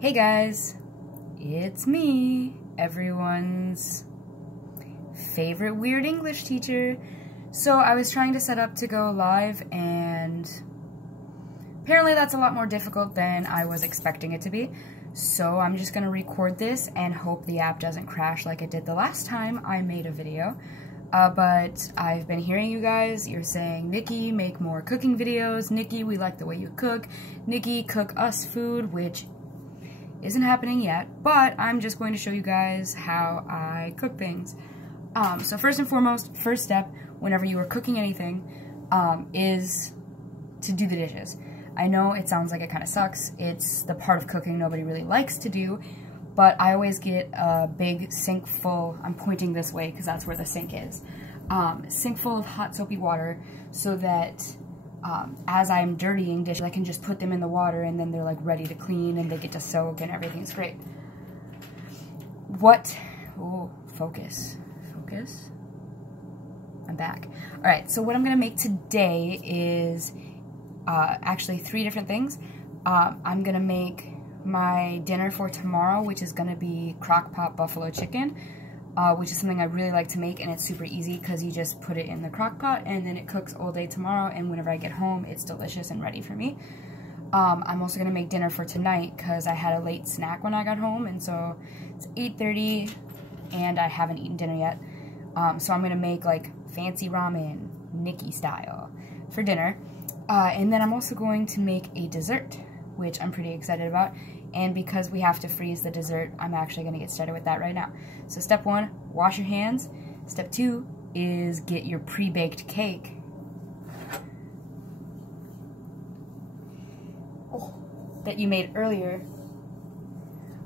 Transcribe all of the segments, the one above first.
Hey guys, it's me, everyone's favorite weird English teacher. So I was trying to set up to go live and apparently that's a lot more difficult than I was expecting it to be. So I'm just gonna record this and hope the app doesn't crash like it did the last time I made a video. But I've been hearing you guys, you're saying, Nikki, make more cooking videos. Nikki, we like the way you cook. Nikki, cook us food, which isn't happening yet, but I'm just going to show you guys how I cook things. So first and foremost, first step, whenever you are cooking anything, is to do the dishes. I know it sounds like it kind of sucks. It's the part of cooking nobody really likes to do, but I always get a big sink full, I'm pointing this way because that's where the sink is, sink full of hot soapy water so that as I'm dirtying dishes, I can just put them in the water and then they're like ready to clean and they get to soak and everything's great. Focus. I'm back. All right, so what I'm gonna make today is actually 3 different things. I'm gonna make my dinner for tomorrow, which is gonna be crock pot buffalo chicken, which is something I really like to make, and it's super easy because you just put it in the crock pot and then it cooks all day tomorrow, and whenever I get home, it's delicious and ready for me. I'm also gonna make dinner for tonight because I had a late snack when I got home, and so it's 8:30 and I haven't eaten dinner yet. So I'm gonna make like fancy ramen, Niki style, for dinner. And then I'm also going to make a dessert, which I'm pretty excited about. And because we have to freeze the dessert, I'm actually going to get started with that right now. So step 1, wash your hands. Step 2 is get your pre-baked cake. That you made earlier,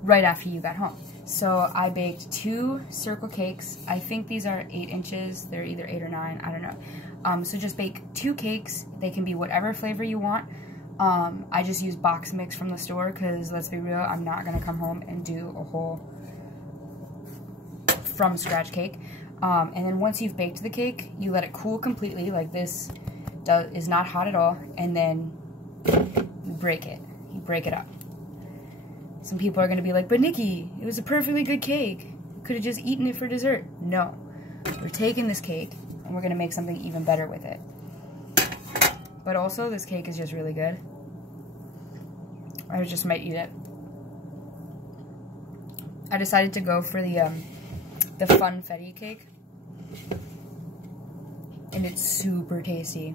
right after you got home. So I baked 2 circle cakes. I think these are 8 inches. They're either 8 or 9, I don't know. So just bake 2 cakes. They can be whatever flavor you want. I just use box mix from the store because, let's be real, I'm not going to come home and do a whole from scratch cake. And then once you've baked the cake, you let it cool completely, like this is not hot at all, and then you break it. You break it up. Some people are going to be like, but Nikki, it was a perfectly good cake. Could have just eaten it for dessert. No. We're taking this cake and we're going to make something even better with it. But also, this cake is just really good. I just might eat it. I decided to go for the funfetti cake, and it's super tasty.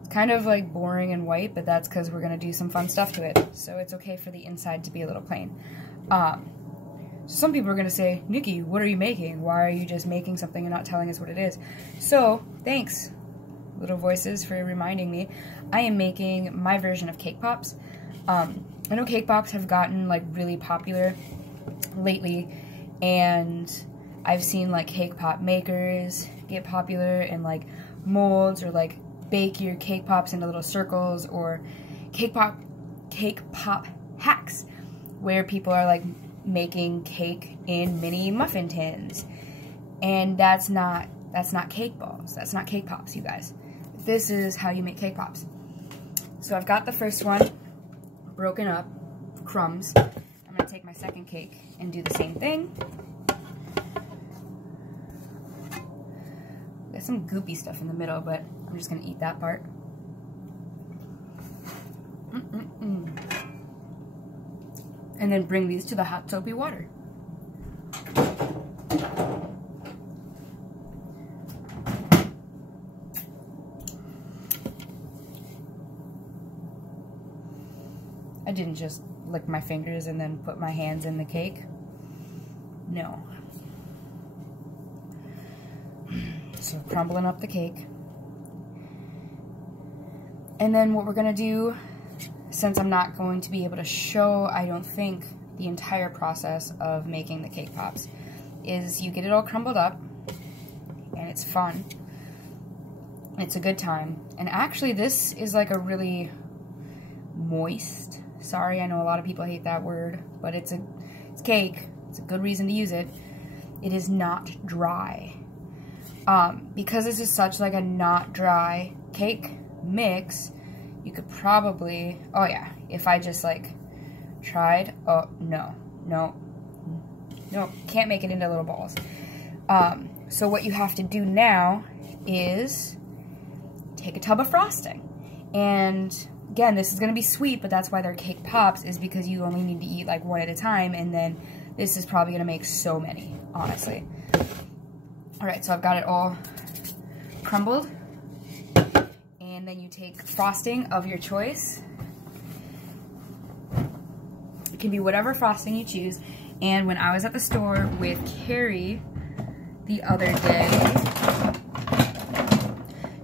It's kind of like boring and white, but that's because we're gonna do some fun stuff to it. So it's okay for the inside to be a little plain. Some people are gonna say, Nikki, what are you making? Why are you just making something and not telling us what it is? So thanks, little voices, for reminding me. I am making my version of cake pops. I know cake pops have gotten like really popular lately, and I've seen like cake pop makers get popular and like molds, or like bake your cake pops into little circles, or cake pop hacks where people are like making cake in mini muffin tins. And that's not cake balls. That's not cake pops, you guys. This is how you make cake pops. So I've got the first one broken up, crumbs. I'm gonna take my second cake and do the same thing. There's some goopy stuff in the middle, but I'm just gonna eat that part. And then bring these to the hot soapy water. I didn't just lick my fingers and then put my hands in the cake. No. So crumbling up the cake. And then what we're gonna do, since I'm not going to be able to show, I don't think, the entire process of making the cake pops, is you get it all crumbled up, and it's fun. It's a good time. And actually this is like a really moist, sorry, I know a lot of people hate that word, but it's cake. It's a good reason to use it. It is not dry. Because this is such like a not dry cake mix, you could probably, oh yeah, if I just like Tried. Oh, no. No. No, can't make it into little balls. So what you have to do now is take a tub of frosting. And again, this is going to be sweet, but that's why they're cake pops, is because you only need to eat like one at a time, and then this is probably going to make so many, honestly. Alright, so I've got it all crumbled. And then you take frosting of your choice. It can be whatever frosting you choose. And when I was at the store with Carrie the other day,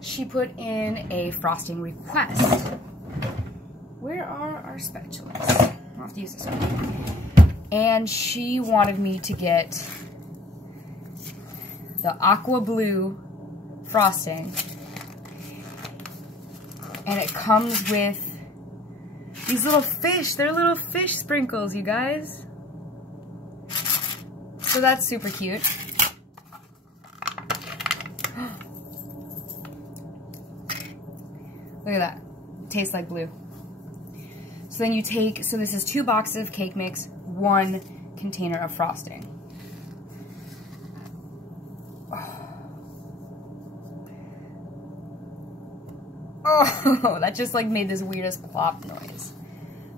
she put in a frosting request. Where are our spatulas? I'll have to use this one. And she wanted me to get the aqua blue frosting. And it comes with these little fish. They're little fish sprinkles, you guys. So that's super cute. Look at that. Tastes like blue. So then you take, so this is 2 boxes of cake mix, 1 container of frosting. Oh, that just like made this weirdest plop noise.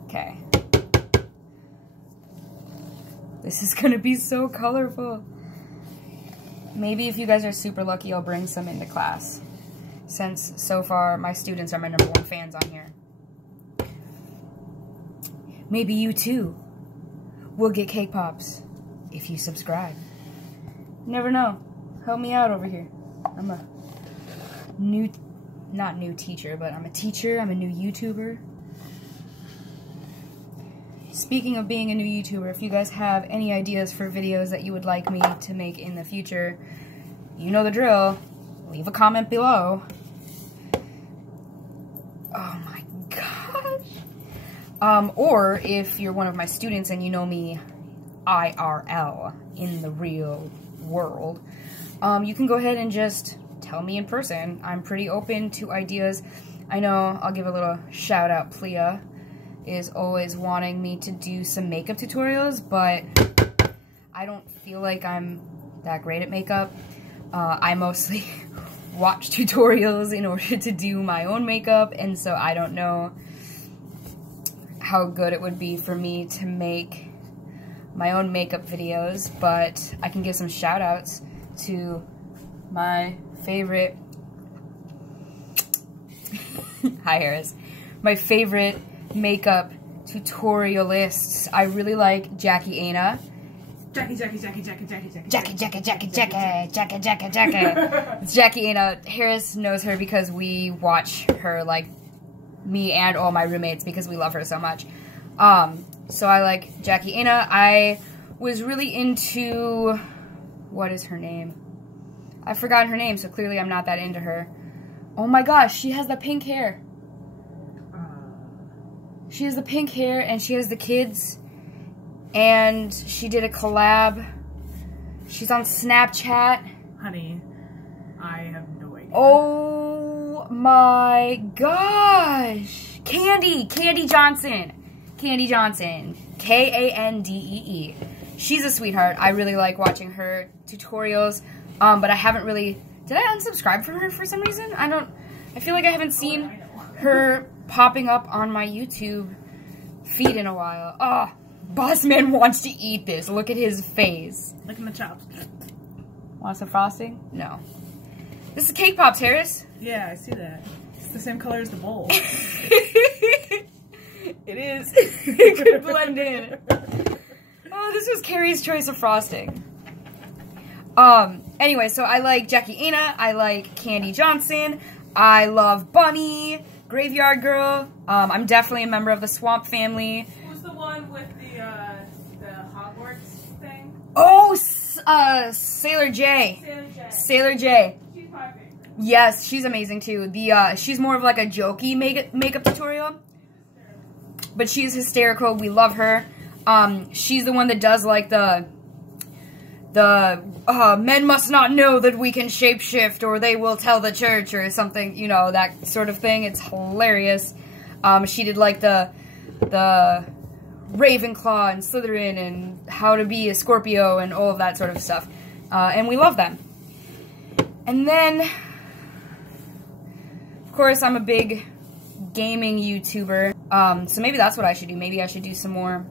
Okay. This is gonna be so colorful. Maybe if you guys are super lucky, I'll bring some into class, since so far my students are my #1 fans on here. Maybe you too will get cake pops if you subscribe. Never know. Help me out over here. I'm a new, not new teacher, but I'm a teacher. I'm a new YouTuber. Speaking of being a new YouTuber, if you guys have any ideas for videos that you would like me to make in the future, you know the drill. Leave a comment below. Oh my gosh. Or if you're one of my students and you know me IRL, in the real world, you can go ahead and just tell me in person. I'm pretty open to ideas. I know, I'll give a little shout out, Plea is always wanting me to do some makeup tutorials, but I don't feel like I'm that great at makeup. I mostly watch tutorials in order to do my own makeup, and so I don't know how good it would be for me to make my own makeup videos, but I can give some shout outs to my favorite hi Harris, my favorite makeup tutorialists. I really like Jackie Ana. It's Jackie Ana. Harris knows her because we watch her, like, me and all my roommates, because we love her so much. So I like Jackie Ana. I was really into, what is her name? I forgot her name, so clearly I'm not that into her. Oh my gosh, she has the pink hair. She has the pink hair, and she has the kids, and she did a collab. She's on Snapchat. Honey, I have no idea. Oh my gosh. Candy Johnson. Candy Johnson. K-A-N-D-E-E. She's a sweetheart. I really like watching her tutorials, but I haven't really... Did I unsubscribe from her for some reason? I feel like I haven't seen her popping up on my YouTube feed in a while. Oh, Bossman wants to eat this. Look at his face. Look at the chops. Want some frosting? No. This is Cake Pops, Harris. Yeah, I see that. It's the same color as the bowl. It is. It could blend in. Oh, this was Carrie's choice of frosting. Anyway, so I like Jackie Ana. I like Candy Johnson. I love Bunny. Graveyard Girl. I'm definitely a member of the Swamp family. Who's the one with the Hogwarts thing? Oh, Sailor J. Sailor J. Sailor J. She's my favorite. Yes, she's amazing too. She's more of like a jokey makeup tutorial, but she's hysterical. We love her. She's the one that does like the men must not know that we can shapeshift or they will tell the church or something, you know, that sort of thing. It's hilarious. She did like the Ravenclaw and Slytherin and how to be a Scorpio and all of that sort of stuff. And we love them. And then, of course, I'm a big gaming YouTuber. So maybe that's what I should do. Maybe I should do some more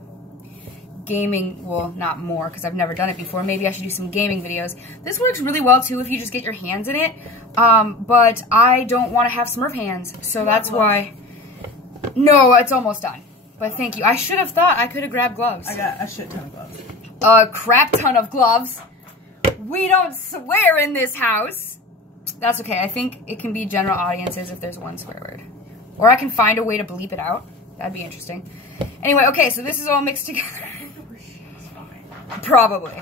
gaming, well, not more, because I've never done it before. Maybe I should do some gaming videos. This works really well, too, if you just get your hands in it. But I don't want to have Smurf hands, so that's why... No, it's almost done. But thank you. I should have thought I could have grabbed gloves. I got a shit ton of gloves. A crap ton of gloves. We don't swear in this house. That's okay. I think it can be general audiences if there's one swear word. Or I can find a way to bleep it out. That'd be interesting. Anyway, okay, so this is all mixed together. Probably.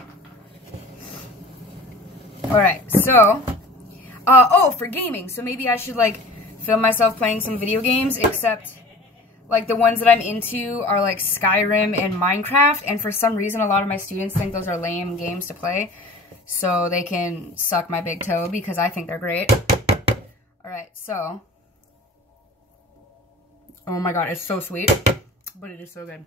Alright, so... oh, for gaming. So maybe I should, like, film myself playing some video games, except... like, the ones that I'm into are, like, Skyrim and Minecraft, and for some reason, a lot of my students think those are lame games to play, so they can suck my big toe, because I think they're great. Alright, so... oh my god, it's so sweet, but it is so good.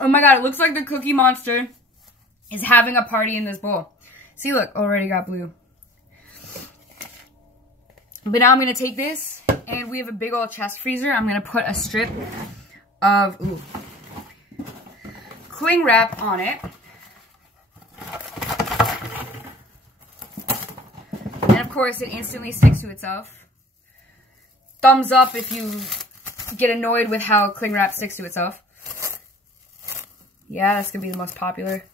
Oh my god, it looks like the Cookie Monster is having a party in this bowl. See, look, already got blue. But now I'm going to take this, and we have a big old chest freezer. I'm going to put a strip of cling wrap on it. And of course, it instantly sticks to itself. Thumbs up if you get annoyed with how cling wrap sticks to itself. Yeah, that's going to be the most popular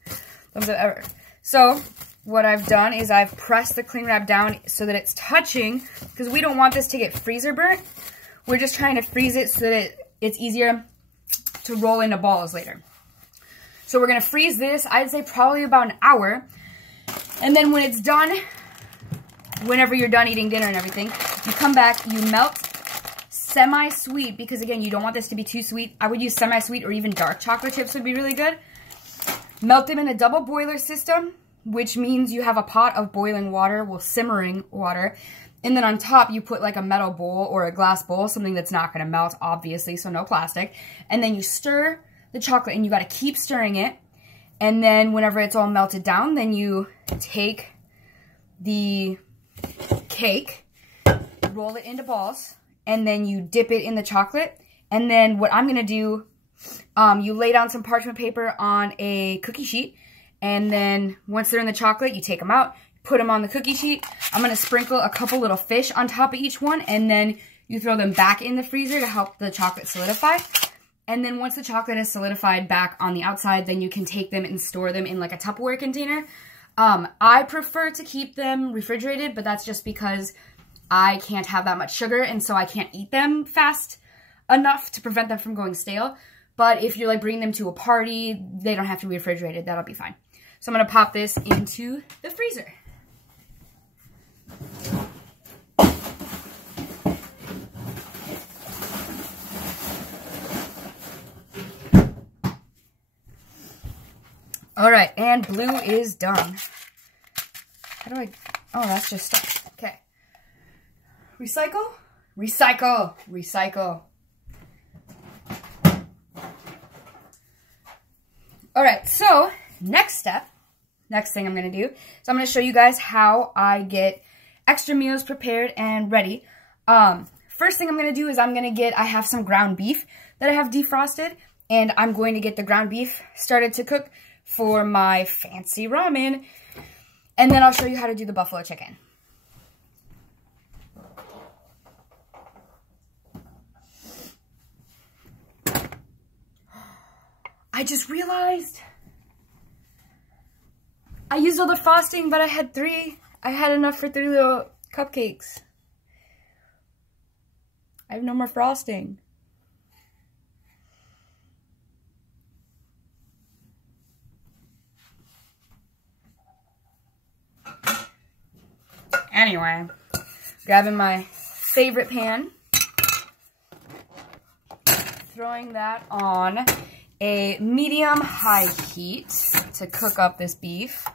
thumbs up ever. So... what I've done is I've pressed the cling wrap down so that it's touching, because we don't want this to get freezer burnt. We're just trying to freeze it so that it's easier to roll into balls later. So we're going to freeze this, I'd say probably about an hour. And then when it's done, whenever you're done eating dinner and everything, you come back, you melt semi-sweet, because again, you don't want this to be too sweet. I would use semi-sweet, or even dark chocolate chips would be really good. Melt them in a double boiler system, which means you have a pot of boiling water, well, simmering water, and then on top you put like a metal bowl or a glass bowl, something that's not going to melt, obviously, so no plastic, and then you stir the chocolate, and you got to keep stirring it, and then whenever it's all melted down, then you take the cake, roll it into balls, and then you dip it in the chocolate, and then what I'm going to do, you lay down some parchment paper on a cookie sheet, and then once they're in the chocolate, you take them out, put them on the cookie sheet. I'm going to sprinkle a couple little fish on top of each one, and then you throw them back in the freezer to help the chocolate solidify. And then once the chocolate is solidified back on the outside, then you can take them and store them in like a Tupperware container. I prefer to keep them refrigerated, but that's just because I can't have that much sugar, and so I can't eat them fast enough to prevent them from going stale. But if you're like bringing them to a party, they don't have to be refrigerated. That'll be fine. So I'm going to pop this into the freezer. Alright, and blue is done. How do I... oh, that's just stuff. Okay. Recycle? Recycle! Recycle. Alright, so... next thing I'm going to do, so I'm going to show you guys how I get extra meals prepared and ready. First thing I'm going to do is I have some ground beef that I have defrosted, and I'm going to get the ground beef started to cook for my fancy ramen, and then I'll show you how to do the buffalo chicken. I just realized I used all the frosting, but I had enough for 3 little cupcakes. I have no more frosting. Anyway, grabbing my favorite pan, throwing that on a medium-high heat to cook up this beef.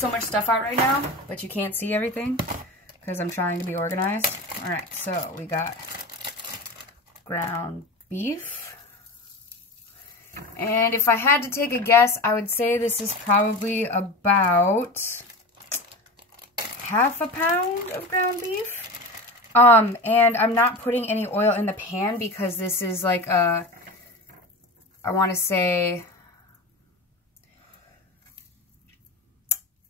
so much stuff out right now, but you can't see everything because I'm trying to be organized. All right, so we got ground beef. And if I had to take a guess, I would say this is probably about half a pound of ground beef. And I'm not putting any oil in the pan because this is like a, I want to say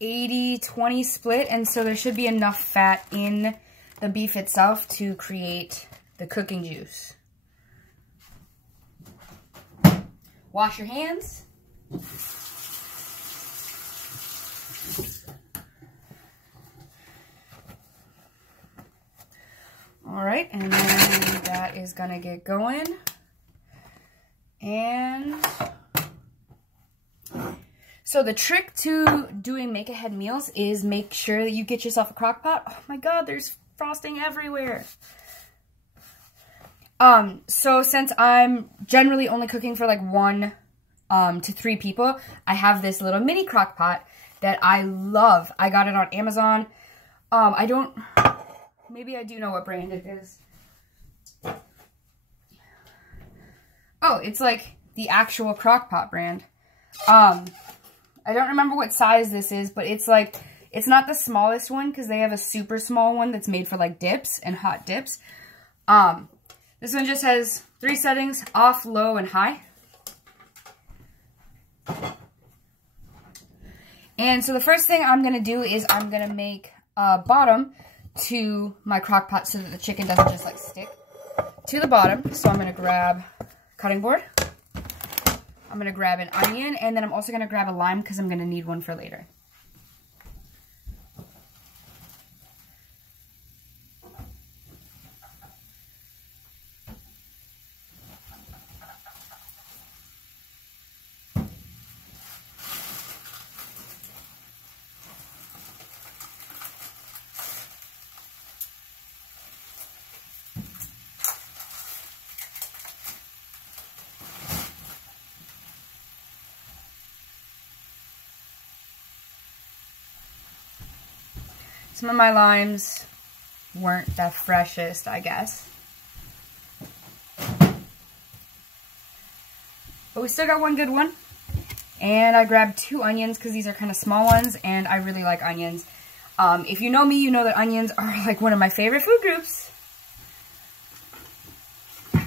80-20 split, and so there should be enough fat in the beef itself to create the cooking juice. Wash your hands. All right, and then that is gonna get going. And so the trick to doing make-ahead meals is make sure that you get yourself a crock pot. Oh my God, there's frosting everywhere. So since I'm generally only cooking for like 1 to 3 people, I have this little mini crock pot that I love. I got it on Amazon. Maybe I do know what brand it is. Oh, it's like the actual crock pot brand. I don't remember what size this is, but it's like, it's not the smallest one because they have a super small one that's made for like dips and hot dips. This one just has 3 settings, off, low, and high. And so the first thing I'm going to do is I'm going to make a bottom to my crock pot so that the chicken doesn't just like stick to the bottom. So I'm going to grab a cutting board. I'm going to grab an onion, and then I'm also going to grab a lime because I'm going to need one for later. Some of my limes weren't the freshest, I guess. But we still got one good one. And I grabbed 2 onions because these are kind of small ones, and I really like onions. If you know me, you know that onions are like one of my favorite food groups. So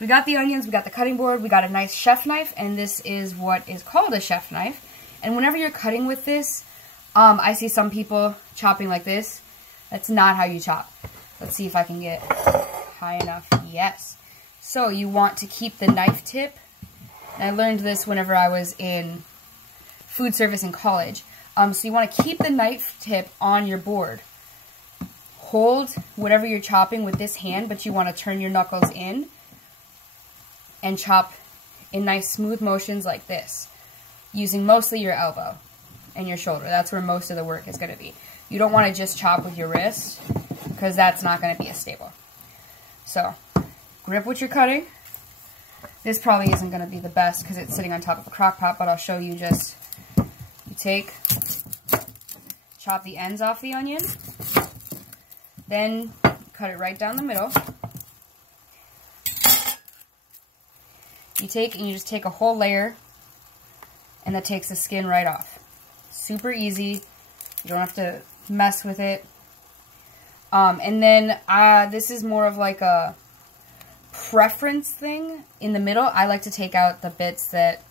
we got the onions, we got the cutting board, we got a nice chef knife, and this is what is called a chef knife. And whenever you're cutting with this, I see some people chopping like this. That's not how you chop. Let's see if I can get high enough. Yes. So you want to keep the knife tip. And I learned this whenever I was in food service in college. So you want to keep the knife tip on your board. Hold whatever you're chopping with this hand, but you want to turn your knuckles in and chop in nice smooth motions like this, using mostly your elbow and your shoulder. That's where most of the work is going to be. You don't want to just chop with your wrist because that's not going to be as stable. So, grip what you're cutting. This probably isn't going to be the best because it's sitting on top of a crock pot, but I'll show you just, you chop the ends off the onion, then cut it right down the middle. You just take a whole layer, and that takes the skin right off. Super easy. You don't have to mess with it. And then this is more of like a preference thing. In the middle, I like to take out the bits that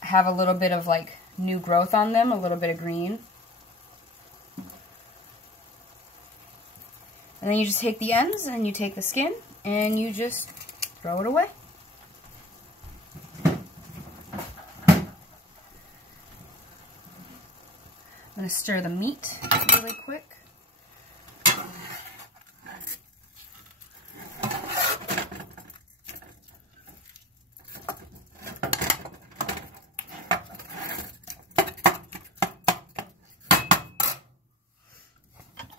have a little bit of like new growth on them, a little bit of green. And then you just take the ends and you take the skin and you just throw it away. I'm going to stir the meat really quick.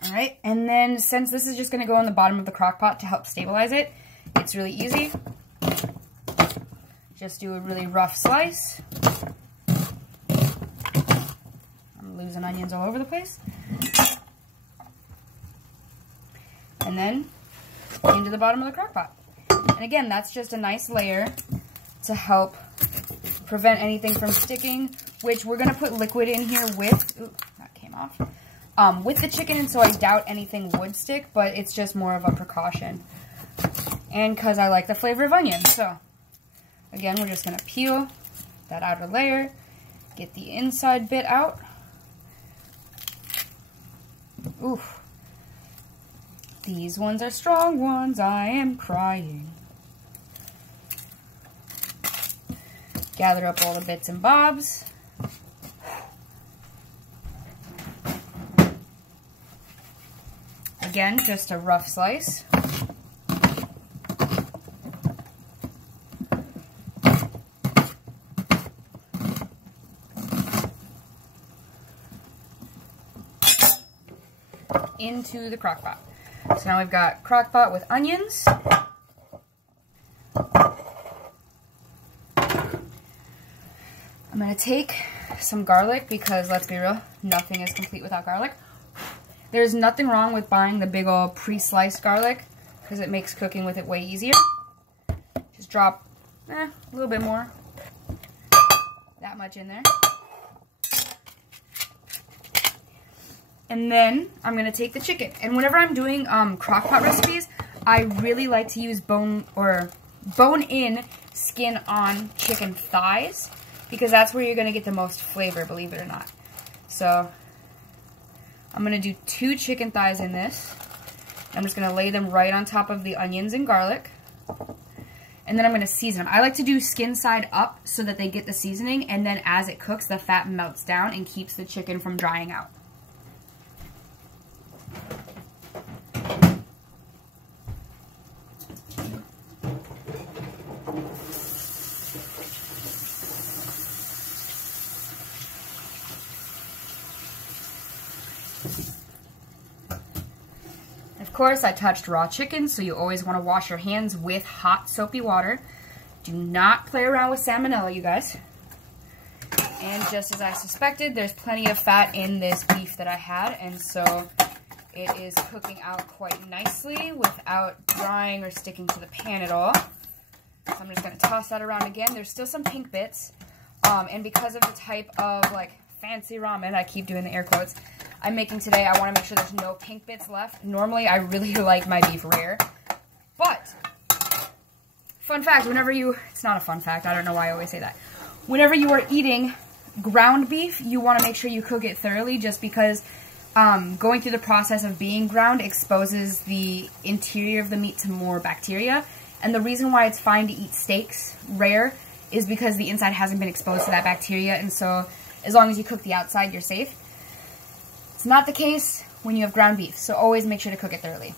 Alright, and then since this is just going to go on the bottom of the crock pot to help stabilize it, it's really easy. Just do a really rough slice. losing onions all over the place. And then into the bottom of the crock pot. And again, that's just a nice layer to help prevent anything from sticking, which we're going to put liquid in here with, ooh, that came off, with the chicken, and so I doubt anything would stick, but it's just more of a precaution. And because I like the flavor of onion. So, again, we're just going to peel that outer layer, get the inside bit out. Oof. These ones are strong ones, I am crying. Gather up all the bits and bobs. Again, just a rough slice. Into the crock pot. So now we've got crock pot with onions. I'm going to take some garlic because, let's be real, nothing is complete without garlic. There's nothing wrong with buying the big old pre-sliced garlic because it makes cooking with it way easier. Just drop a little bit more, that much in there. And then I'm going to take the chicken. And whenever I'm doing crock pot recipes, I really like to use bone-in, skin-on chicken thighs, because that's where you're going to get the most flavor, believe it or not. So I'm going to do 2 chicken thighs in this. I'm just going to lay them right on top of the onions and garlic. And then I'm going to season them. I like to do skin side up so that they get the seasoning, and then as it cooks, the fat melts down and keeps the chicken from drying out. Of course, I touched raw chicken, so you always want to wash your hands with hot, soapy water. Do not play around with salmonella, you guys. And just as I suspected, there's plenty of fat in this beef that I had, and so it is cooking out quite nicely without drying or sticking to the pan at all. So I'm just going to toss that around again. There's still some pink bits, and because of the type of, like, fancy ramen, I keep doing the air quotes, I'm making today, I want to make sure there's no pink bits left. Normally, I really like my beef rare. But, fun fact, whenever you, it's not a fun fact, I don't know why I always say that. Whenever you are eating ground beef, you want to make sure you cook it thoroughly, just because going through the process of being ground exposes the interior of the meat to more bacteria. And the reason why it's fine to eat steaks rare is because the inside hasn't been exposed to that bacteria, and so as long as you cook the outside, you're safe. It's not the case when you have ground beef, so always make sure to cook it thoroughly.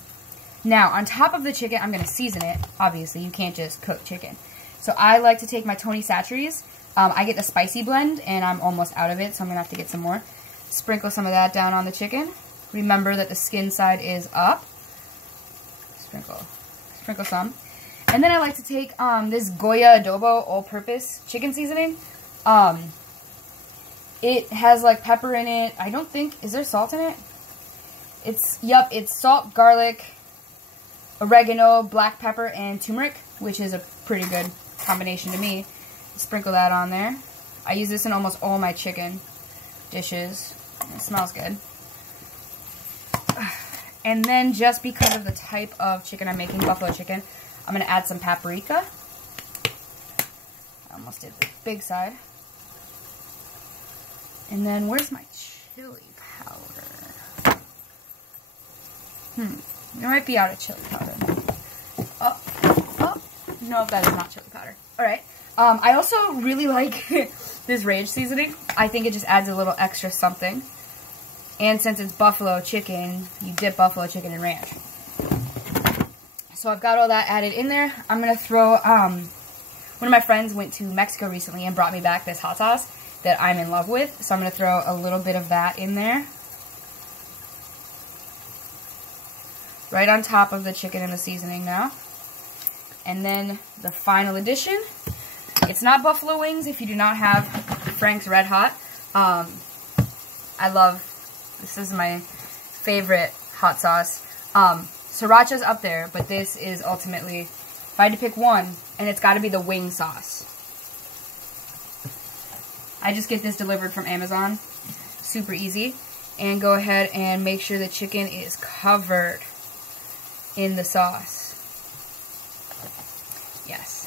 Now, on top of the chicken, I'm going to season it. Obviously, you can't just cook chicken. So I like to take my Tony Chachere's. I get the spicy blend, and I'm almost out of it, so I'm going to have to get some more. Sprinkle some of that down on the chicken. Remember that the skin side is up. Sprinkle some. And then I like to take this Goya Adobo all-purpose chicken seasoning. It has like pepper in it. I don't think, is there salt in it? It's salt, garlic, oregano, black pepper, and turmeric, which is a pretty good combination to me. Sprinkle that on there. I use this in almost all my chicken dishes. It smells good. And then just because of the type of chicken I'm making, buffalo chicken, I'm going to add some paprika. I almost did the big side. And then, where's my chili powder? It might be out of chili powder. Oh, no, that is not chili powder. Alright. I also really like this ranch seasoning. I think it just adds a little extra something. And since it's buffalo chicken, you dip buffalo chicken in ranch. So I've got all that added in there. I'm going to throw, one of my friends went to Mexico recently and brought me back this hot sauce that I'm in love with. So I'm going to throw a little bit of that in there. Right on top of the chicken and the seasoning now. And then the final addition. It's not buffalo wings if you do not have Frank's Red Hot. I This is my favorite hot sauce. Sriracha's up there, but this is ultimately, if I had to pick one, and it's got to be the wing sauce. I just get this delivered from Amazon. Super easy. And go ahead and make sure the chicken is covered in the sauce. Yes.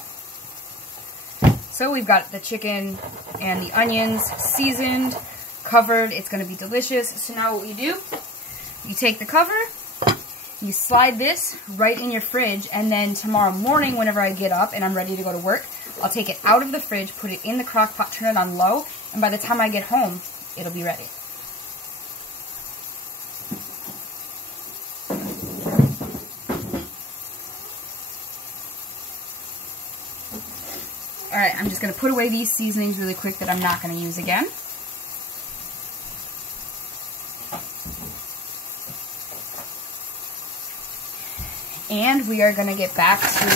So we've got the chicken and the onions seasoned, covered. It's going to be delicious. So now what you do, you take the cover, you slide this right in your fridge, and then tomorrow morning whenever I get up and I'm ready to go to work, I'll take it out of the fridge, put it in the crock pot, turn it on low, and by the time I get home, it'll be ready. Alright, I'm just going to put away these seasonings really quick that I'm not going to use again. And we are going to get back to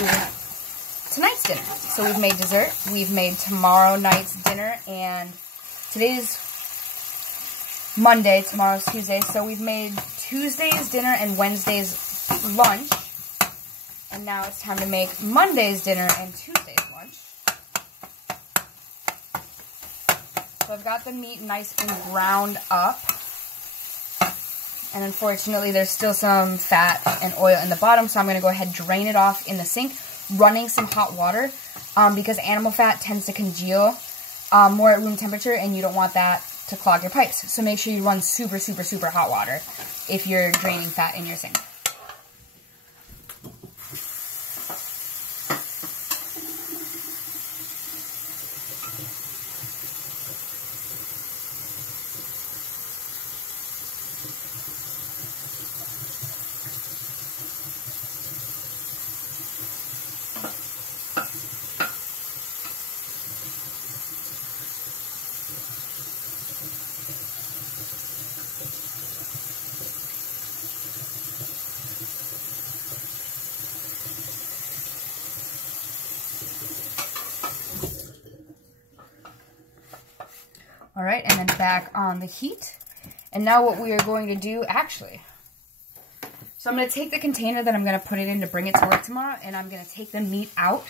tonight's dinner. So we've made dessert, we've made tomorrow night's dinner, and today's Monday, tomorrow's Tuesday, so we've made Tuesday's dinner and Wednesday's lunch. And now it's time to make Monday's dinner and Tuesday's lunch. So I've got the meat nice and ground up. And unfortunately, there's still some fat and oil in the bottom, so I'm going to go ahead and drain it off in the sink, running some hot water, because animal fat tends to congeal more at room temperature, and you don't want that to clog your pipes. So make sure you run super, super, super hot water if you're draining fat in your sink. Alright, and then back on the heat. And now what we are going to do, actually, so I'm going to take the container that I'm going to put it in to bring it to work tomorrow, and I'm going to take the meat out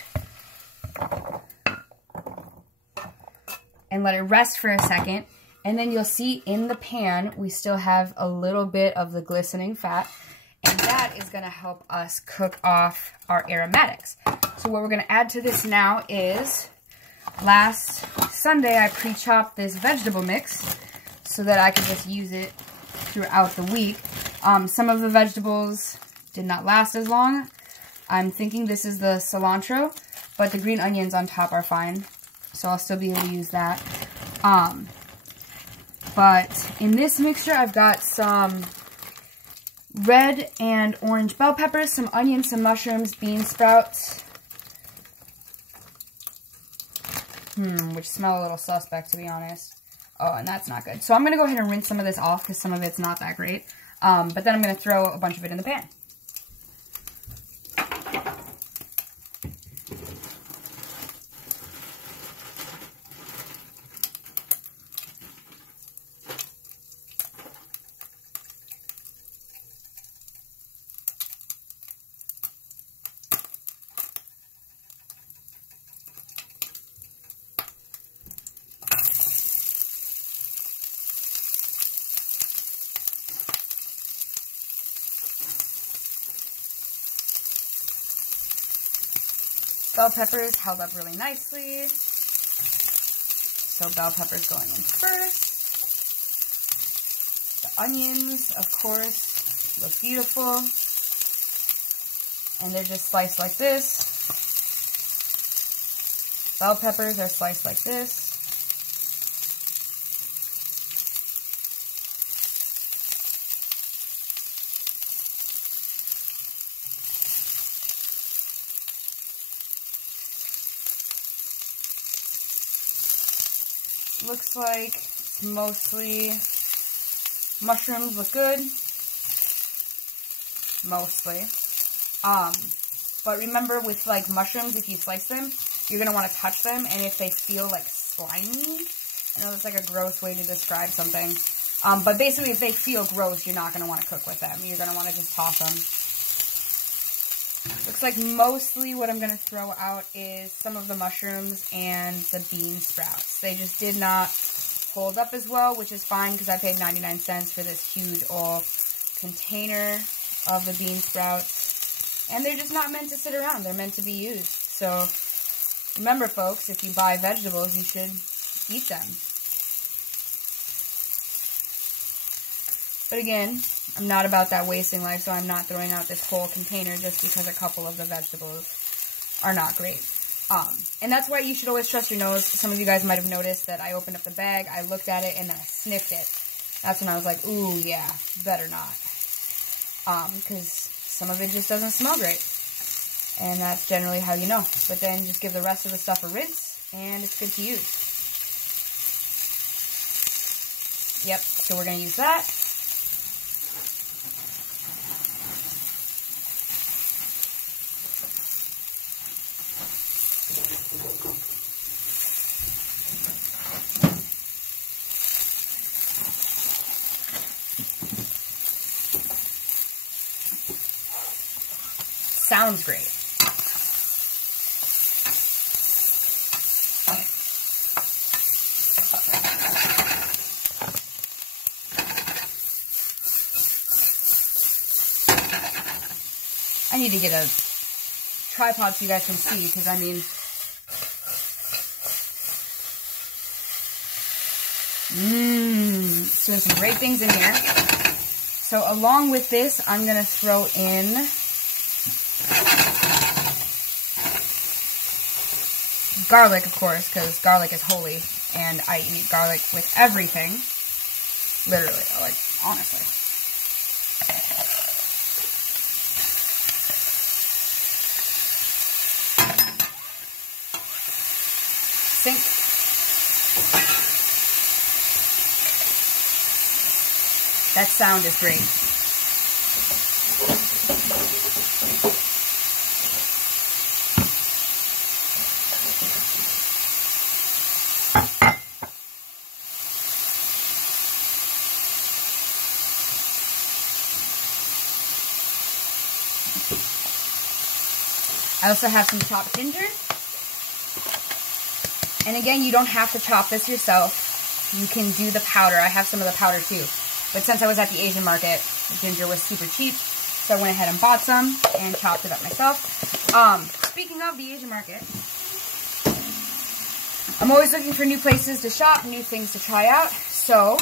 and let it rest for a second. And then you'll see in the pan, we still have a little bit of the glistening fat, and that is going to help us cook off our aromatics. So what we're going to add to this now is, last Sunday I pre-chopped this vegetable mix so that I could just use it throughout the week. Some of the vegetables did not last as long. I'm thinking this is the cilantro, but the green onions on top are fine, so I'll still be able to use that. But in this mixture I've got some red and orange bell peppers, some onions, some mushrooms, bean sprouts, which smell a little suspect, to be honest. Oh, and that's not good. So I'm going to go ahead and rinse some of this off because some of it's not that great. But then I'm going to throw a bunch of it in the pan. Bell peppers held up really nicely. So bell peppers going in first. The onions, of course, look beautiful. And they're just sliced like this. Bell peppers are sliced like this. Looks like it's mostly mushrooms look good. Mostly. But remember with like mushrooms, if you slice them, you're going to want to touch them, and if they feel like slimy, I know that's like a gross way to describe something, But basically, if they feel gross, you're not going to want to cook with them. You're going to want to just toss them. Looks like mostly what I'm going to throw out is some of the mushrooms and the bean sprouts. They just did not hold up as well, which is fine because I paid 99 cents for this huge old container of the bean sprouts. And they're just not meant to sit around. They're meant to be used. So remember, folks, if you buy vegetables, you should eat them. But again, I'm not about that wasting life, so I'm not throwing out this whole container just because a couple of the vegetables are not great. And that's why you should always trust your nose. Some of you guys might have noticed that I opened up the bag, I looked at it, and then I sniffed it. That's when I was like, ooh, yeah, better not. Because some of it just doesn't smell great. And that's generally how you know. But then just give the rest of the stuff a rinse, and it's good to use. Yep, so we're going to use that. Sounds great. I need to get a tripod so you guys can see, because I mean, it's doing some great things in here. So along with this, I'm going to throw in garlic, of course, because garlic is holy, and I eat garlic with everything. Literally, like, honestly. Sink. That sound is great. I also have some chopped ginger. And again, you don't have to chop this yourself. You can do the powder. I have some of the powder too. But since I was at the Asian market, the ginger was super cheap. So I went ahead and bought some and chopped it up myself. Speaking of the Asian market, I'm always looking for new places to shop, new things to try out. So